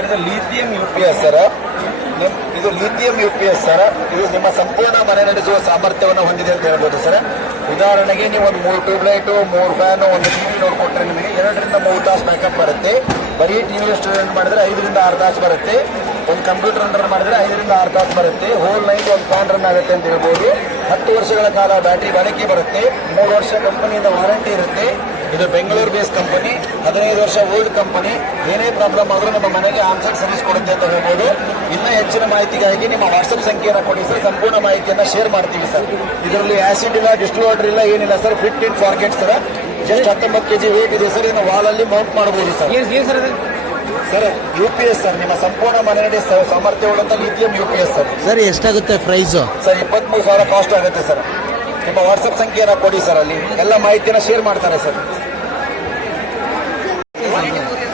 ಇದು lithium U P S sir. ಇದು lithium U P S sir. ಇದು ನಿಮ್ಮ ಸಂಪೂರ್ಣ ಮನೆ ನಡೆಸುವ ಸಾಮರ್ಥ್ಯವನ್ನು ಹೊಂದಿದೆ ಅಂತ ಹೇಳ್ಬೋದು, ಸರ್. ಉದಾಹರಣೆಗೆ ನೀವು ಒಂದು ಮೂರು ಟ್ಯೂಬ್ಲೈಟು, ಮೂರು ಫ್ಯಾನು, ಒಂದು ಟಿವಿ ನೋಡ್ಕೊಟ್ರೆ ನಿಮಗೆ ಎರಡರಿಂದ ಮೂರು ತಾಸು ಬ್ಯಾಕಪ್ ಬರುತ್ತೆ. ಬರೀ ಟಿವಿ ಸ್ಟೂಡೆಂಟ್ ಮಾಡಿದ್ರೆ ಐದರಿಂದ ಆರು ತಾಸು ಬರುತ್ತೆ. ಒಂದು ಕಂಪ್ಯೂಟರ್ ರನ್ ಮಾಡಿದ್ರೆ ಐದರಿಂದ ಆರು ತಾಸು ಬರುತ್ತೆ. ಹೋಲ್ ನೈಟ್ ಒಂದು ಫ್ಯಾನ್ ರನ್ ಆಗುತ್ತೆ ಅಂತ ಹೇಳ್ಬೋದು. ಹತ್ತು ವರ್ಷಗಳ ಕಾಲ ಬ್ಯಾಟ್ರಿ ಬಳಕೆ ಬರುತ್ತೆ. ಮೂರು ವರ್ಷ ಕಂಪನಿಯಿಂದ ವಾರಂಟಿ ಇರುತ್ತೆ. ಇದು ಬೆಂಗಳೂರು ಬೇಸ್ ಕಂಪನಿ ಹದಿನೈದು ವರ್ಷ ಓಲ್ಡ್ ಕಂಪನಿ. ಏನೇ ಪ್ರಾಬ್ಲಮ್ ಆದರೂ ನಮ್ಮ ಮನೆಗೆ ಆನ್ಸರ್ ಸರ್ವಿಸ್ ಕೊಡುತ್ತೆ ಅಂತ ಹೇಳ್ಬೋದು. ಇನ್ನೂ ಹೆಚ್ಚಿನ ಮಾಹಿತಿಗಾಗಿ ನಿಮ್ಮ ವಾಟ್ಸಪ್ ಸಂಖ್ಯೆಯನ್ನು ಕೊಡಿ ಸರ್. ಸಂಪೂರ್ಣ ಮಾಹಿತಿಯನ್ನು ಶೇರ್ ಮಾಡ್ತೀವಿ ಸರ್. ಇದರಲ್ಲಿ ಆಸಿಡ್ ಇಲ್ಲ ಡಿಸ್ಟ್ರಿಬ್ಯೂಟರ್ ಇಲ್ಲ ಏನಿಲ್ಲ sir. Fit and forget sir. Just ಹತ್ತೊಂಬತ್ತು ಕೆಜಿ ವೇಟ್ ಇದೆ ಸರ್. ಇನ್ನು ವಾಲಲ್ಲಿ ಮೌಂಟ್ ಮಾಡಬಹುದು sir. Sir U P S sir. ನಿಮ್ಮ ಸಂಪೂರ್ಣ ಮನೆ ನಡೆ ಸಾಮರ್ಥ್ಯ ಉಳ್ಳಂತ lithium U P S sir. Sir ಎಷ್ಟಾಗುತ್ತೆ ಪ್ರೈಸು ಸರ್ ಇಪ್ಪತ್ಮೂರು ಸಾವಿರ ಕಾಸ್ಟ್ ಆಗುತ್ತೆ ಸರ್. ನಿಮ್ಮ ವಾಟ್ಸಪ್ ಸಂಖ್ಯೆಯನ್ನು ಕೊಡಿ ಸರ್ ಅಲ್ಲಿ. ಎಲ್ಲ ಮಾಹಿತಿಯನ್ನು ಶೇರ್ ಮಾಡ್ತಾರೆ ಸರ್.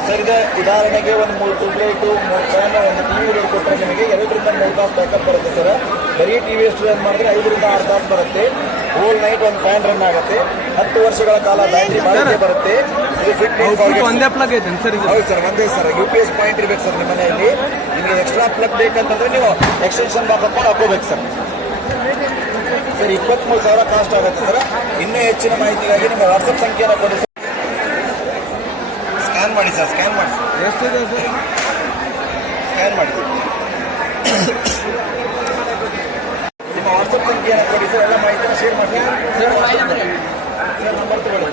ಸರ್ ಈಗ ಉದಾಹರಣೆಗೆ ಒಂದು ಮೂರು ಟ್ಯೂಬ್ಲೈಟು ಮೂರು ಫ್ಯಾನ್ ಒಂದು ಟಿ ಟಿವಿ ಕೊಟ್ಟರೆ ನಿಮಗೆ ಎರಡರಿಂದ ಮೂರು ತಾಸು ಬ್ಯಾಕಪ್ ಬರುತ್ತೆ ಸರ್ ಬರೀ ಟಿ ವಿ ಎಷ್ಟು ರನ್ ಮಾಡಿದ್ರೆ ಐದರಿಂದ ಆರು ತಾಸು ಬರುತ್ತೆ. ಹೋಲ್ ನೈಟ್ ಒಂದು ಫ್ಯಾನ್ ರನ್ ಆಗುತ್ತೆ. ಹತ್ತು ವರ್ಷಗಳ ಕಾಲ ಬ್ಯಾಟ್ರಿ ಬಾಳಿಕೆ ಬರುತ್ತೆ. ಇದು ಫಿಟ್ ಒಂದೇ ಪ್ಲಗ್ ಐತೆ ಸರ್ ಹೌದು ಸರ್ ಒಂದೇ sir U P S point ಇರಬೇಕು ಸರ್ ನಿಮ್ಮ ಮನೆಯಲ್ಲಿ. ನಿಮಗೆ ಎಕ್ಸ್ಟ್ರಾ ಪ್ಲಗ್ ಬೇಕಂತಂದ್ರೆ ನೀವು ಎಕ್ಸ್ಟೆನ್ಷನ್ ಬಾಕ್ ಹಾಕೊಂಡು ಹಾಕೋಬೇಕು ಸರ್ ಸರ್ ಇಪ್ಪತ್ಮೂರು ಸಾವಿರ ಕಾಸ್ಟ್ ಆಗುತ್ತೆ ಸರ್ ಇನ್ನೂ ಹೆಚ್ಚಿನ ಮಾಹಿತಿಗಾಗಿ ನಿಮ್ಮ ವಾಟ್ಸಪ್ ಸಂಖ್ಯೆಯನ್ನು ಕೊಡಿ ಮಾಡಿ ಸರ್ ಸ್ಕ್ಯಾನ್ ಮಾಡಿ. ಸರ್ ಎಷ್ಟಿದೆ ಸರ್? ಸ್ಕ್ಯಾನ್ ಮಾಡಿ. ಸರ್ ನಿಮ್ಮ ವಾಟ್ಸಪ್ ಸಂಖ್ಯೆ ಕೊಡಿ ಸರ್ ಎಲ್ಲ ಮಾಹಿತಿ ಶೇರ್ ಮಾಡಿ ಸರ್ ನಂಬರ್ ತಗೊಳ್ಳಿ.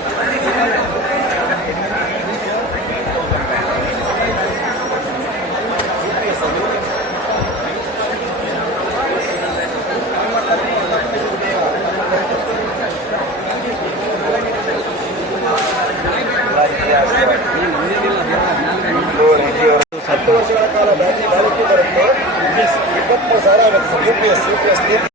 ಹತ್ತು ವರ್ಷಗಳ ಕಾಲ ಬ್ಯಾಟ್ರಿ ಬಾಳಿಕೆ ಬರುತ್ತೆ ಇಪ್ಪತ್ಮೂರು ಸಾವಿರ ಆಗುತ್ತೆ U P S U P S